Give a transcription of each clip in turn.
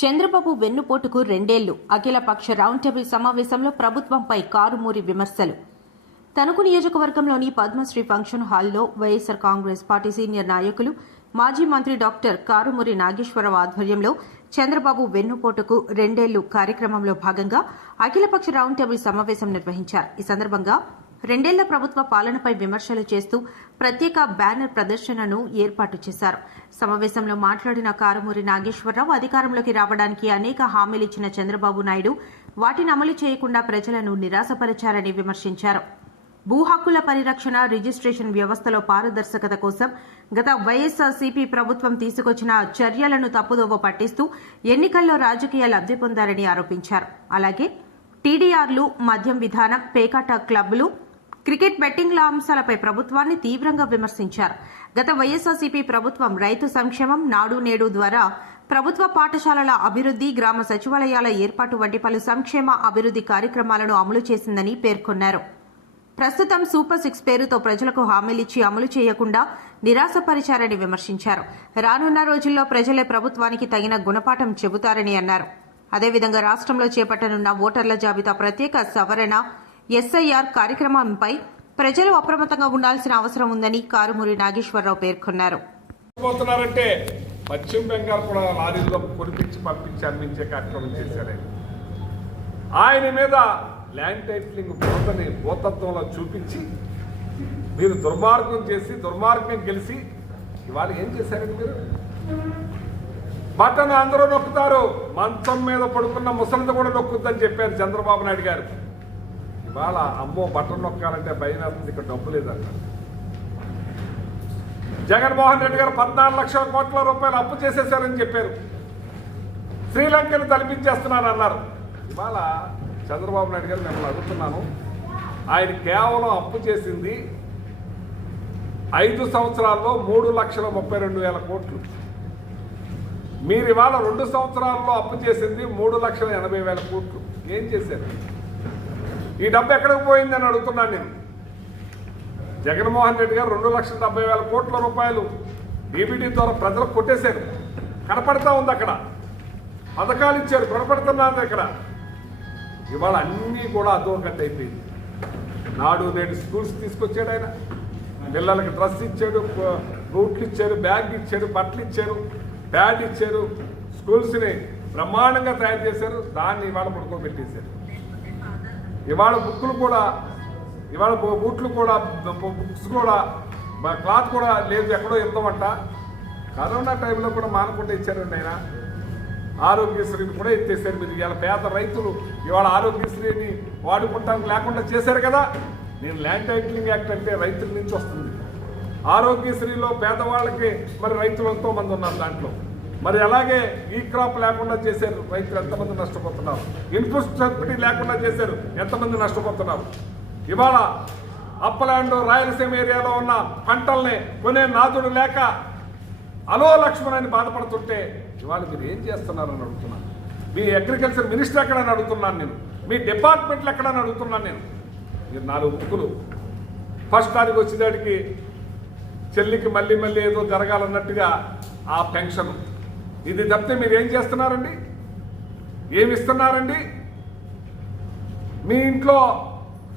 చంద్రబాబు వెన్నుపోటుకు రెండేళ్లు. అఖిలపక్ష round table సమావేశంలో ప్రభుత్వంపై కారుమూరి విమర్శలు. తణుకు నియోజకవర్గంలోని పద్మశ్రీ ఫంక్షన్ హాల్లో వైఎస్సార్ కాంగ్రెస్ పార్టీ సీనియర్ నాయకులు, మాజీ మంత్రి డాక్టర్ కారుమూరి నాగేశ్వరరావు ఆధ్వర్యంలో చంద్రబాబు వెన్నుపోటుకు రెండేళ్లు కార్యక్రమంలో భాగంగా అఖిలపక్ష రౌండ్ టేబుల్ సమావేశం నిర్వహించారు. ఈ సందర్భంగా రెండేళ్ల ప్రభుత్వ పాలనపై విమర్శలు చేస్తూ ప్రత్యేక బ్యానర్ ప్రదర్శనను ఏర్పాటు చేశారు. సమావేశంలో మాట్లాడిన కారుమూరి నాగేశ్వరరావు, అధికారంలోకి రావడానికి అనేక హామీలిచ్చిన చంద్రబాబు నాయుడు వాటిని అమలు చేయకుండా ప్రజలను నిరాశపరిచారని విమర్శించారు. భూ హక్కుల పరిరక్షణ, రిజిస్ట్రేషన్ వ్యవస్థలో పారదర్శకత కోసం గత వైఎస్ఆర్సీపీ ప్రభుత్వం తీసుకొచ్చిన చర్యలను తప్పుదోవ పట్టిస్తూ ఎన్నికల్లో రాజకీయ లబ్ధి పొందారని ఆరోపించారు. అలాగే టీడీఆర్లు, మద్యం విధానం, పేకాట క్లబ్లు, క్రికెట్ బెట్టింగ్ల అంశాలపై ప్రభుత్వాన్ని తీవ్రంగా విమర్శించారు. గత వైఎస్ఆర్సీపీ ప్రభుత్వం రైతు సంక్షేమం, నాడు నేడు ద్వారా ప్రభుత్వ పాఠశాలల అభివృద్ధి, గ్రామ సచివాలయాల ఏర్పాటు వంటి పలు సంక్షేమ అభివృద్ధి కార్యక్రమాలను అమలు చేసిందని పేర్కొన్నారు. ప్రస్తుతం సూపర్ 6 పేరుతో ప్రజలకు హామీలిచ్చి అమలు చేయకుండా నిరాశపరిచారని విమర్శించారు. రానున్న రోజుల్లో ప్రజలే ప్రభుత్వానికి తగిన గుణపాఠం చెబుతారని అన్నారు. అదేవిధంగా రాష్ట్రంలో చేపట్టనున్న ఓటర్ల జాబితా ప్రత్యేక సవరణ ఎస్ఐఆర్ కార్యక్రమంపై ప్రజలు అప్రమత్తంగా ఉండాల్సిన అవసరం ఉందని కారుమూరి నాగేశ్వరరావు పేర్కొన్నారు. పశ్చిమ బెంగాల్ కూడా లారీలో కొనిపించి పంపించి అమ్మించే కార్యక్రమం చేశారు. ఆయన మీద ల్యాండ్ టైటిలింగ్ బోతని భూతత్వంలో చూపించి మీరు దుర్మార్గం చేసి దుర్మార్గం గెలిచి ఇవాళ ఏం చేశారండి? మీరు బటన్ అందరూ నొక్కుతారు, మంచం మీద పడుకున్న ముసలిది కూడా నొక్కుద్దని చెప్పారు చంద్రబాబు నాయుడు గారు. ఇవాళ అమ్మో బటన్ నొక్కాలంటే భయం వేస్తుంది, ఇక్కడ డబ్బు లేదంట. జగన్మోహన్ రెడ్డి గారు 14 లక్షల కోట్ల రూపాయలు అప్పు చేసేశారని చెప్పారు. శ్రీలంకను తలపించేస్తున్నారు అన్నారు. ఇవాళ చంద్రబాబు నాయుడు గారు మిమ్మల్ని అడుగుతున్నాను, ఆయన కేవలం అప్పు చేసింది 5 సంవత్సరాల్లో 3,32,000 కోట్లు. మీరు ఇవాళ 2 సంవత్సరాల్లో అప్పు చేసింది 3,80,000 కోట్లు. ఏం చేశారు? ఈ డబ్బు ఎక్కడికి పోయిందని అడుగుతున్నాను నేను. జగన్మోహన్ రెడ్డి గారు 2,70,000 కోట్ల రూపాయలు డీబీటీ ద్వారా ప్రజలకు కొట్టేశారు. కనపడతా ఉంది, అక్కడ పథకాలు ఇచ్చారు, కనపడుతున్నారు. ఇక్కడ ఇవాళ అన్నీ కూడా అదోగట్టు అయిపోయింది. నాడు నేడు స్కూల్స్ తీసుకొచ్చాడు ఆయన. పిల్లలకి డ్రెస్ ఇచ్చాడు, బూట్లు ఇచ్చారు, బ్యాగ్ ఇచ్చాడు, బట్టలు ఇచ్చారు, ప్యాడ్ ఇచ్చారు. స్కూల్స్ని బ్రహ్మాండంగా తయారు చేశారు. దాన్ని ఇవాళ పడుకోబెట్టేశారు. ఇవాళ బుక్కులు కూడా, ఇవాళ బూట్లు కూడా, బుక్స్ కూడా, క్లాత్ కూడా లేదు, ఎక్కడో ఇద్దామంట. కరోనా టైంలో కూడా మానకుండా ఇచ్చారండి ఆయన. ఆరోగ్యశ్రీని కూడా ఎత్తేసారు. మీరు ఇవాళ పేద రైతులు ఇవాళ ఆరోగ్యశ్రీని వాడుకుంటానికి లేకుండా చేశారు కదా. నేను ల్యాండ్ టైటిలింగ్ యాక్ట్ అంటే రైతుల నుంచి వస్తుంది. ఆరోగ్యశ్రీలో పేదవాళ్ళకి మరి రైతులు ఎంతో మంది ఉన్నారు దాంట్లో. మరి అలాగే ఈ క్రాప్ లేకుండా చేశారు, రైతులు ఎంతమంది నష్టపోతున్నారు. ఇన్పుట్ సబ్సిడీ లేకుండా చేశారు, ఎంతమంది నష్టపోతున్నారు. ఇవాళ అప్పలాండ్, రాయలసీమ ఏరియాలో ఉన్న పంటల్ని కొనే నాదుడు లేక అలో లక్ష్మణ్ అని బాధపడుతుంటే ఇవాళ మీరు ఏం చేస్తున్నారని అడుగుతున్నాను. మీ అగ్రికల్చర్ మినిస్టర్ ఎక్కడని అడుగుతున్నాను నేను. మీ డిపార్ట్మెంట్లు ఎక్కడని అడుగుతున్నాను నేను. మీరు 4 బుక్కులు ఫస్ట్ తారీఖు వచ్చేదానికి చెల్లికి మళ్ళీ మళ్ళీ ఏదో జరగాలన్నట్టుగా ఆ పెన్షన్ ఇది తప్పితే మీరు ఏం చేస్తున్నారండి? ఏమి ఇస్తున్నారండి? మీ ఇంట్లో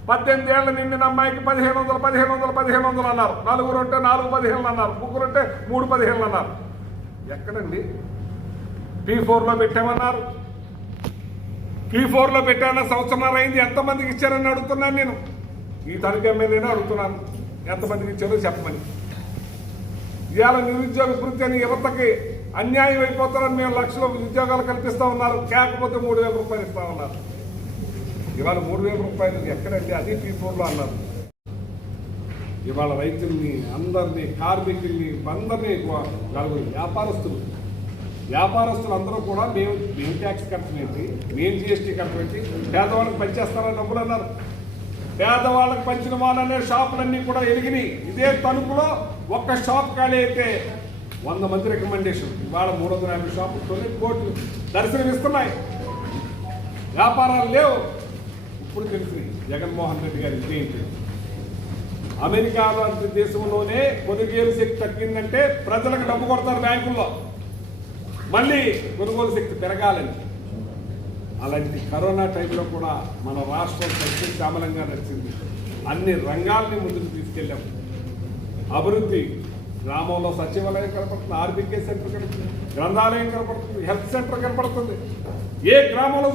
18 ఏళ్ల నిండిన అమ్మాయికి 1500 అన్నారు. 4 ఉంటే 4,15 అన్నారు. 3 ఉంటే 3,15 అన్నారు. ఎక్కడండి? P4లో పెట్టామన్నారు. P4లో పెట్టామన్న సంవత్సరం అయింది. ఎంతమందికి ఇచ్చారని అడుగుతున్నాను నేను. ఈ తనిఖీ ఎమ్మెల్యేనే అడుగుతున్నాను, ఎంతమందికి ఇచ్చారో చెప్పమని. ఇవాళ నిరుద్యోగ వృత్తి అని యువతకి అన్యాయం అయిపోతారని మేము లక్షల ఉద్యోగాలు కల్పిస్తా ఉన్నారు. కాకపోతే 3,000 రూపాయలు ఇస్తా ఉన్నారు. ఇవాళ 3,000 రూపాయలు ఎక్కడండి? అది P4లో అన్నారు. ఇవాళ రైతుల్ని, అందరినీ, కార్మికుల్ని, అందరినీ, వ్యాపారస్తులు అందరూ కూడా మేము ట్యాక్స్ కట్టమేంటి, మేము GST కట్టమేంటి, పేదవాళ్ళకి పనిచేస్తారని డబ్బులు అన్నారు. పేదవాళ్ళకి పంచిన వాళ్ళనే షాపులన్నీ కూడా ఎరిగినాయి. ఇదే తణుకులో ఒక్క షాప్ ఖాళీ అయితే 100 మంది రికమెండేషన్. ఇవాళ 350 షాపులు 9 కోట్లు దర్శనమిస్తున్నాయి. వ్యాపారాలు లేవు. ఇప్పుడు తెలిసింది జగన్మోహన్ రెడ్డి గారి ఇదేంటి. అమెరికా లాంటి దేశంలోనే కొనుగోలు శక్తి తగ్గిందంటే ప్రజలకు డబ్బు కొడతారు బ్యాంకుల్లో. మళ్ళీ కొనుగోలు శక్తి పెరగాలని. అలాంటి కరోనా టైంలో కూడా మన రాష్ట్రం సస్యశ్యామలంగా నడిచింది. అన్ని రంగాల్ని ముందుకు తీసుకెళ్ళాం. అభివృద్ధి, గ్రామంలో సచివాలయం కనపడుతుంది, ఆర్బీకే సెంటర్ కనపడుతుంది, గ్రంథాలయం కనపడుతుంది, హెల్త్ సెంటర్ కనపడుతుంది. ఏ గ్రామంలో